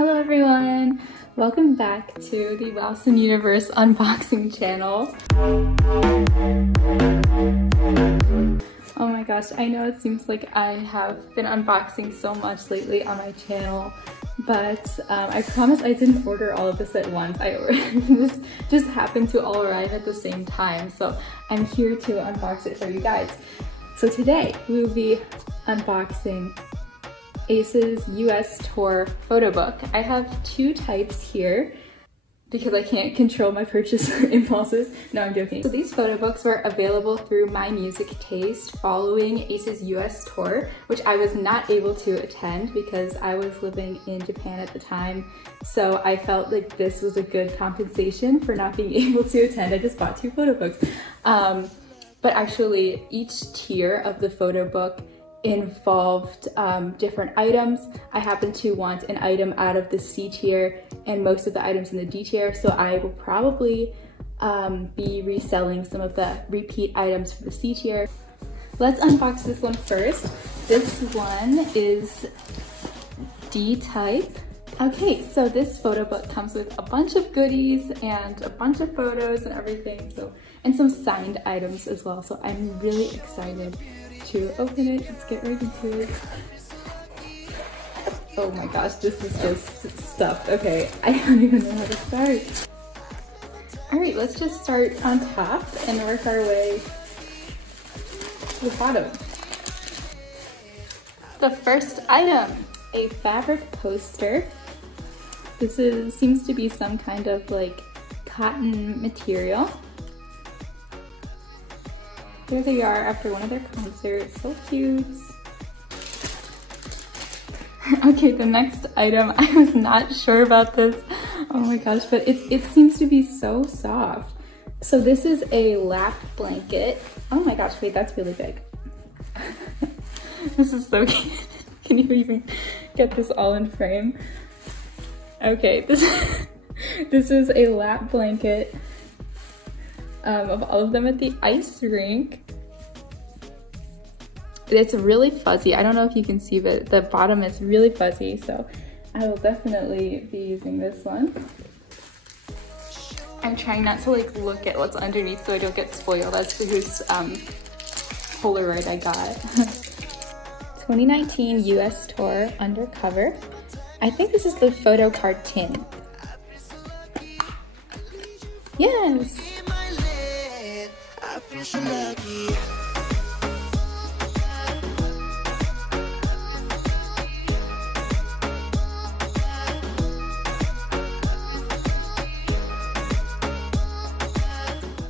Hello everyone! Welcome back to the Wowson Universe unboxing channel. Oh my gosh, I know it seems like I have been unboxing so much lately on my channel, but I promise I didn't order all of this at once. This just happened to all arrive at the same time, so I'm here to unbox it for you guys. So today we will be unboxing Ace's US Tour photo book. I have two types here because I can't control my purchase impulses. No, I'm joking. So these photo books were available through My Music Taste following Ace's US Tour, which I was not able to attend because I was living in Japan at the time. So I felt like this was a good compensation for not being able to attend. I just bought two photo books. But actually each tier of the photo book involved different items. I happen to want an item out of the C tier and most of the items in the D tier, so I will probably be reselling some of the repeat items for the C tier. Let's unbox this one first. This one is D type. Okay, so this photo book comes with a bunch of goodies and a bunch of photos and everything, and some signed items as well, so I'm really excited to open it. Let's get right into it. Oh my gosh, this is just stuff. Okay, I don't even know how to start. All right, let's just start on top and work our way to the bottom. The first item, a fabric poster. This seems to be some kind of like cotton material. Here they are after one of their concerts, so cute. Okay, the next item, I was not sure about this. Oh my gosh, but it seems to be so soft. So this is a lap blanket. Oh my gosh, wait, that's really big. This is so cute. Can you even get this all in frame? Okay, this is a lap blanket of all of them at the ice rink. It's really fuzzy. I don't know if you can see, but the bottom is really fuzzy, so I will definitely be using this one. I'm trying not to like look at what's underneath so I don't get spoiled as to whose Polaroid I got. 2019 US Tour Undercover. I think this is the photo card tin. Yes!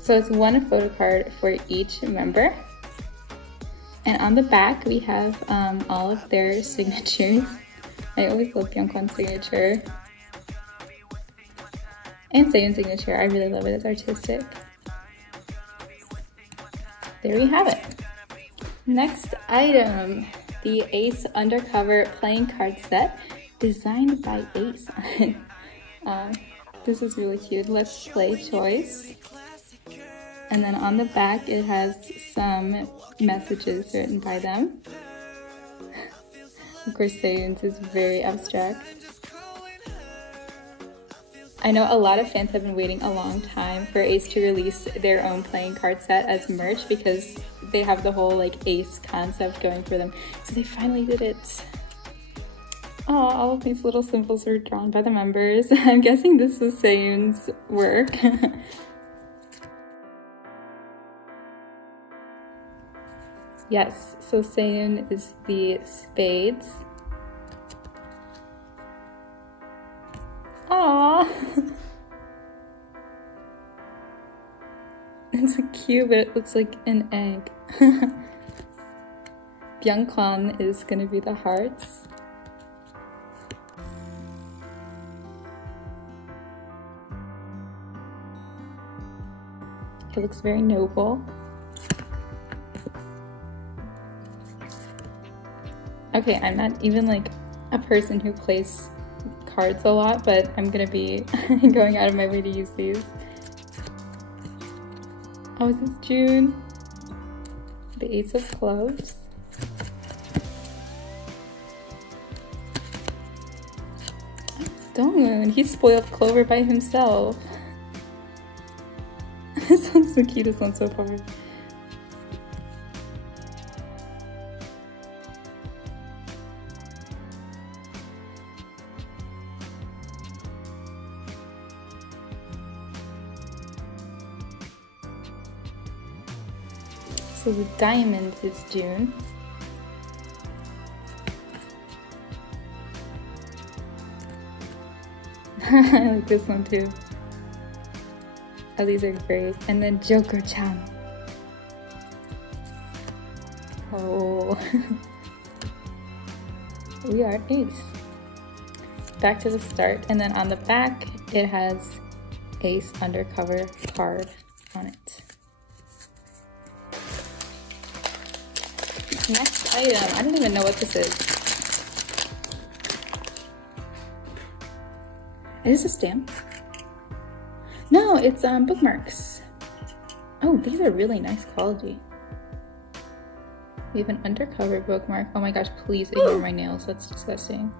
So it's one photo card for each member. And on the back we have all of their signatures. I always love Byungkwan's signature. And Seiyun's signature, I really love it, it's artistic. There we have it. Next item, the Ace Undercover playing card set designed by Ace. This is really cute. Let's Play choice. And then on the back it has some messages written by them. Of course, Seiyun's is very abstract. I know a lot of fans have been waiting a long time for Ace to release their own playing card set as merch because they have the whole like Ace concept going for them. So they finally did it. Oh, all of these little symbols were drawn by the members. I'm guessing this was Seiyun's work. Yes, so Seiyun is the spades. Aww! It's a cube, but it looks like an egg. Byungkwan is gonna be the hearts. It looks very noble. Okay, I'm not even like a person who plays cards a lot, but I'm gonna be going out of my way to use these. Oh, is this June? The Ace of Clubs. Don't, he spoiled Clover by himself. This one's the cutest one so far. So the diamond is June. I like this one too. Oh, these are great. And then Joker-chan. Oh. We are Ace. Back to the start. And then on the back, it has Ace undercover card on it. Next item. I don't even know what this is. Is this a stamp? No, it's bookmarks. Oh, these are really nice quality. We have an undercover bookmark. Oh my gosh, please ignore my nails. That's disgusting.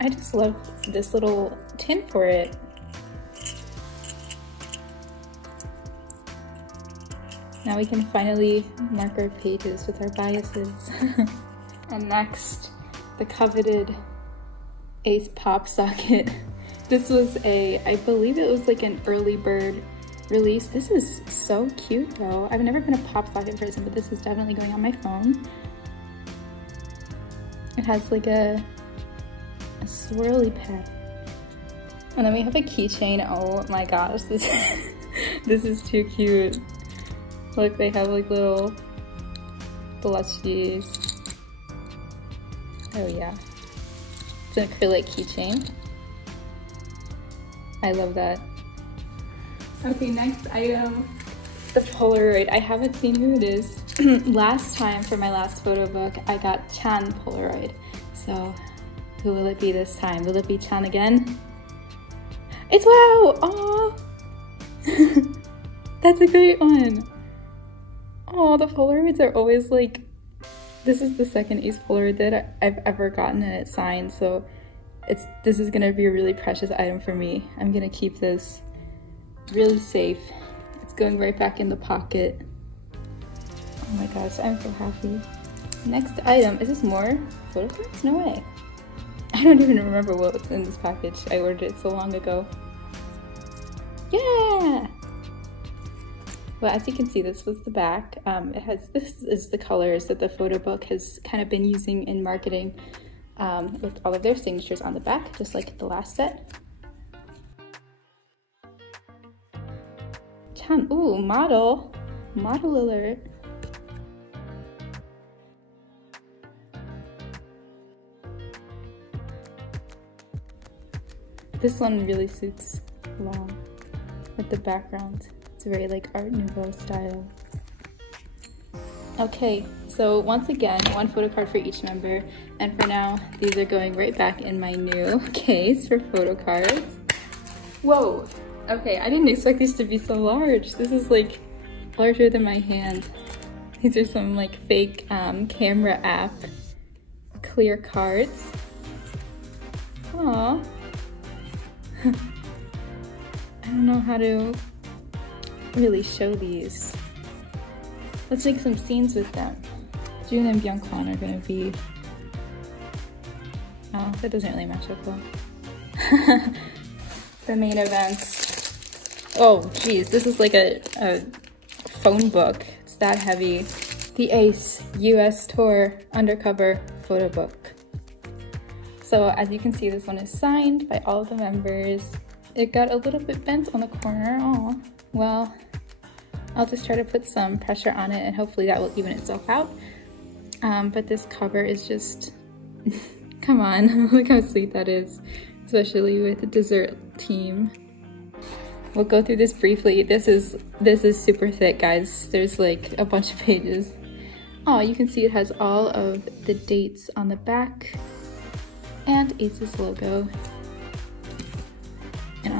I just love this little tin for it. Now we can finally mark our pages with our biases. And next, the coveted Ace Pop Socket. This was I believe it was like an early bird release. This is so cute though. I've never been a Pop Socket person, but this is definitely going on my phone. It has like a swirly pad. And then we have a keychain. Oh my gosh, this is too cute. Look, they have like little blushies. Oh yeah. It's an acrylic keychain. I love that. Okay, next item. The Polaroid. I haven't seen who it is. Last time for my last photo book, I got Chan Polaroid. So who will it be this time? Will it be Chan again? It's Wow! Aww! That's a great one. Oh, the Polaroids are always like, this is the second Ace Polaroid that I've ever gotten and it's signed, so this is gonna be a really precious item for me. I'm gonna keep this really safe. It's going right back in the pocket. Oh my gosh, I'm so happy. Next item, is this more photo cards? No way. I don't even remember what's in this package. I ordered it so long ago. Yeah! Well, as you can see, this was the back. This is the colors that the photo book has kind of been using in marketing with all of their signatures on the back, just like the last set. Chan, ooh, model alert. This one really suits along with the background. It's very like Art Nouveau style. Okay, so once again, one photo card for each member. And for now, these are going right back in my new case for photo cards. Whoa, okay, I didn't expect these to be so large. This is like larger than my hand. These are some like fake camera app clear cards. Aww. I don't know how to really show these. Let's make some scenes with them. June and Byung-kwan are gonna be... Oh, that doesn't really match up well. The main event. Oh geez, this is like a phone book. It's that heavy. The Ace US Tour Undercover Photo Book. So as you can see, this one is signed by all of the members. It got a little bit bent on the corner. Oh, well, I'll just try to put some pressure on it and hopefully that will even itself out. But this cover is just, come on, look how sweet that is, especially with the dessert team. We'll go through this briefly. This is super thick, guys. There's like a bunch of pages. Oh, you can see it has all of the dates on the back and Ace's logo.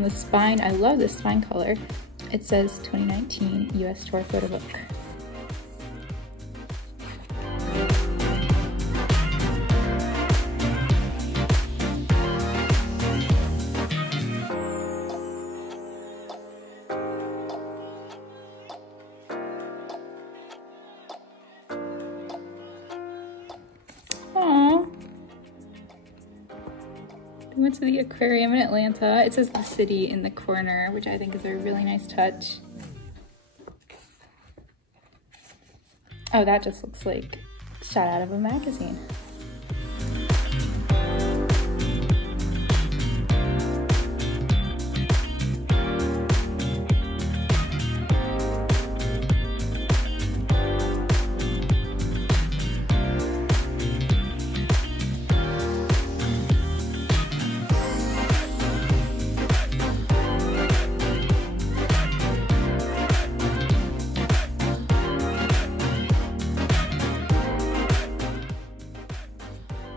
on the spine, I love this spine color. It says 2019 US Tour Photo Book. We went to the aquarium in Atlanta. It says the city in the corner, which I think is a really nice touch. Oh, that just looks like shot out of a magazine.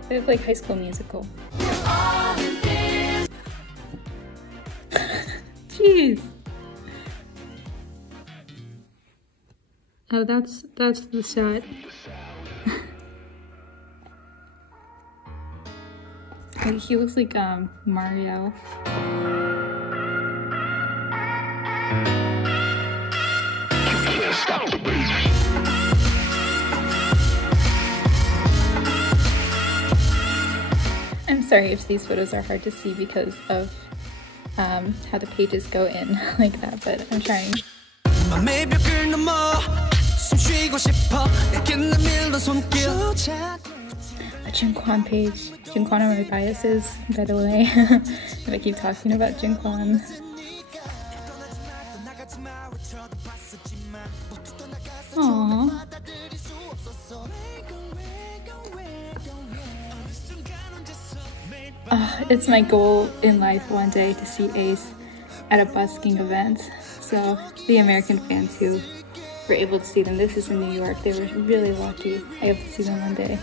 They look like High School Musical. Jeez. Oh, that's the shot. He looks like Mario. I'm sorry if these photos are hard to see because of how the pages go in like that, but I'm trying. A Jungkwon page. Jungkwon are my biases, by the way. If I keep talking about Jungkwon. Aww. It's my goal in life one day to see Ace at a busking event. So the American fans who were able to see them, this is in New York, they were really lucky. I hope to see them one day.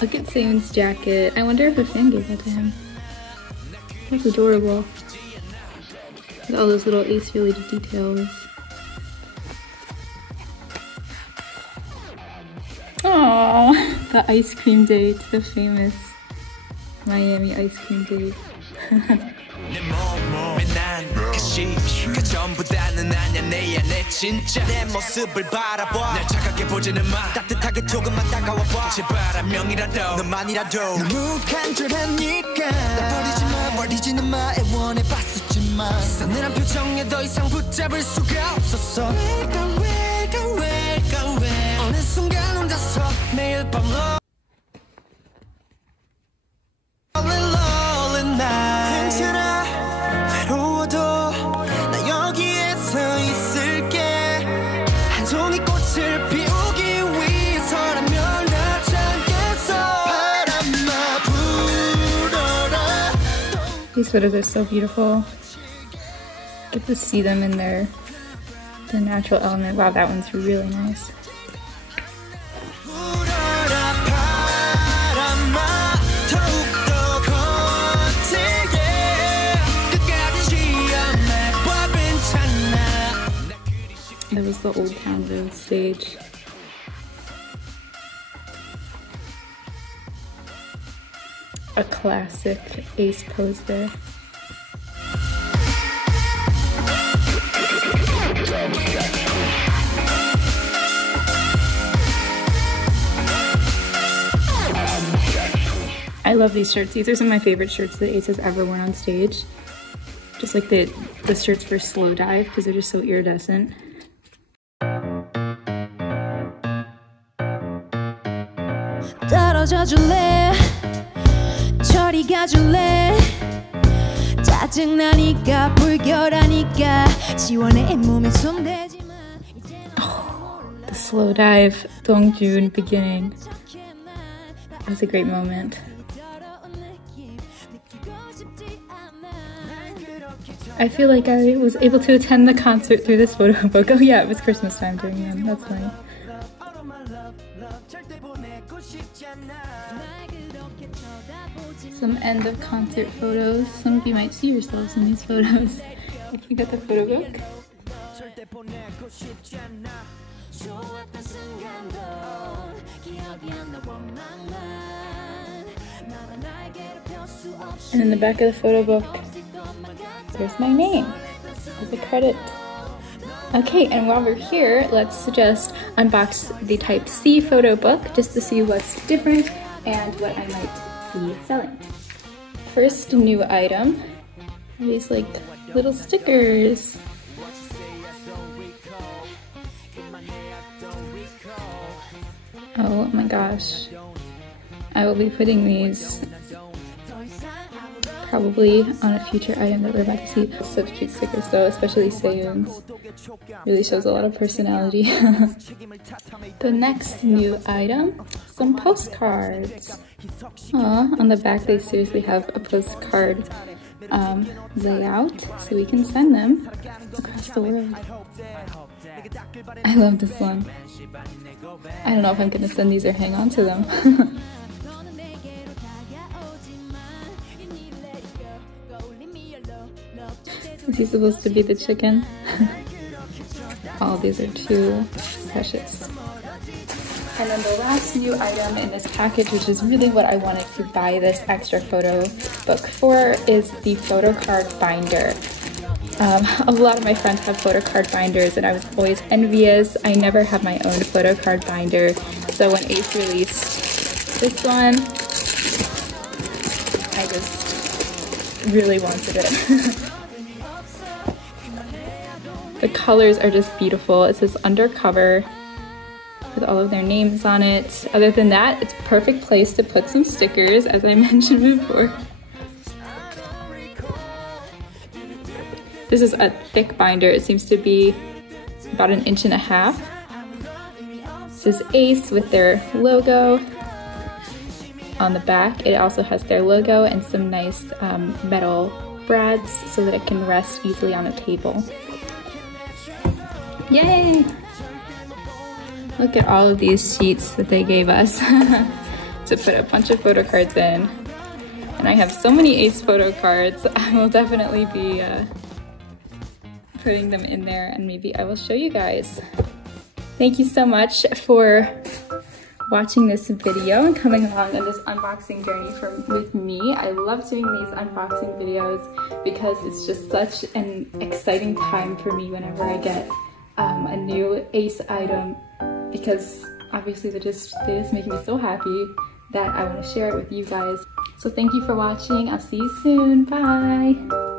Look at Seun's jacket. I wonder if a fan gave that to him. That's adorable. With all those little Ace related details. Aww, the ice cream date, the famous Miami ice cream date. These photos are so beautiful. Get to see them in their natural element. Wow, that one's really nice. That was the Old Town Road stage. A classic Ace pose there. I love these shirts. These are some of my favorite shirts that Ace has ever worn on stage. Just like the shirts for Slow Dive, because they're just so iridescent. 저리 가줄래 짜증나니까 불결하니까 지원해 몸에 손대지마. The slow dive Dongjoon beginning. It was a great moment. I feel like I was able to attend the concert through this photo book. Oh yeah, it was Christmas time during them. That's funny. Some end of concert photos. Some of you might see yourselves in these photos if you got the photo book. And in the back of the photo book, there's my name as a credit. Okay, and while we're here, let's just unbox the Type C photo book just to see what's different and what I might be selling. First new item are these like little stickers. Oh my gosh. I will be putting these probably on a future item that we're about to see. Such cute stickers though, especially Seyoon's. Really shows a lot of personality. The next new item, some postcards. Aw, on the back they seriously have a postcard layout so we can send them across the world. I love this one. I don't know if I'm gonna send these or hang on to them. Is he supposed to be the chicken? All these are too precious. And then the last new item in this package, which is really what I wanted to buy this extra photo book for, is the photo card binder. A lot of my friends have photo card binders and I was always envious. I never had my own photo card binder. So when Ace released this one, I just really wanted it. The colors are just beautiful. It says Undercover with all of their names on it. Other than that, it's a perfect place to put some stickers, as I mentioned before. This is a thick binder. It seems to be about 1.5 inches. This is Ace with their logo on the back. It also has their logo and some nice metal brads so that it can rest easily on a table. Yay! Look at all of these sheets that they gave us to put a bunch of photo cards in. And I have so many Ace photo cards. I will definitely be putting them in there and maybe I will show you guys. Thank you so much for watching this video and coming along on this unboxing journey with me. I love doing these unboxing videos because it's just such an exciting time for me whenever I get a new Ace item, because obviously they just make me so happy that I want to share it with you guys. So thank you for watching. I'll see you soon. Bye!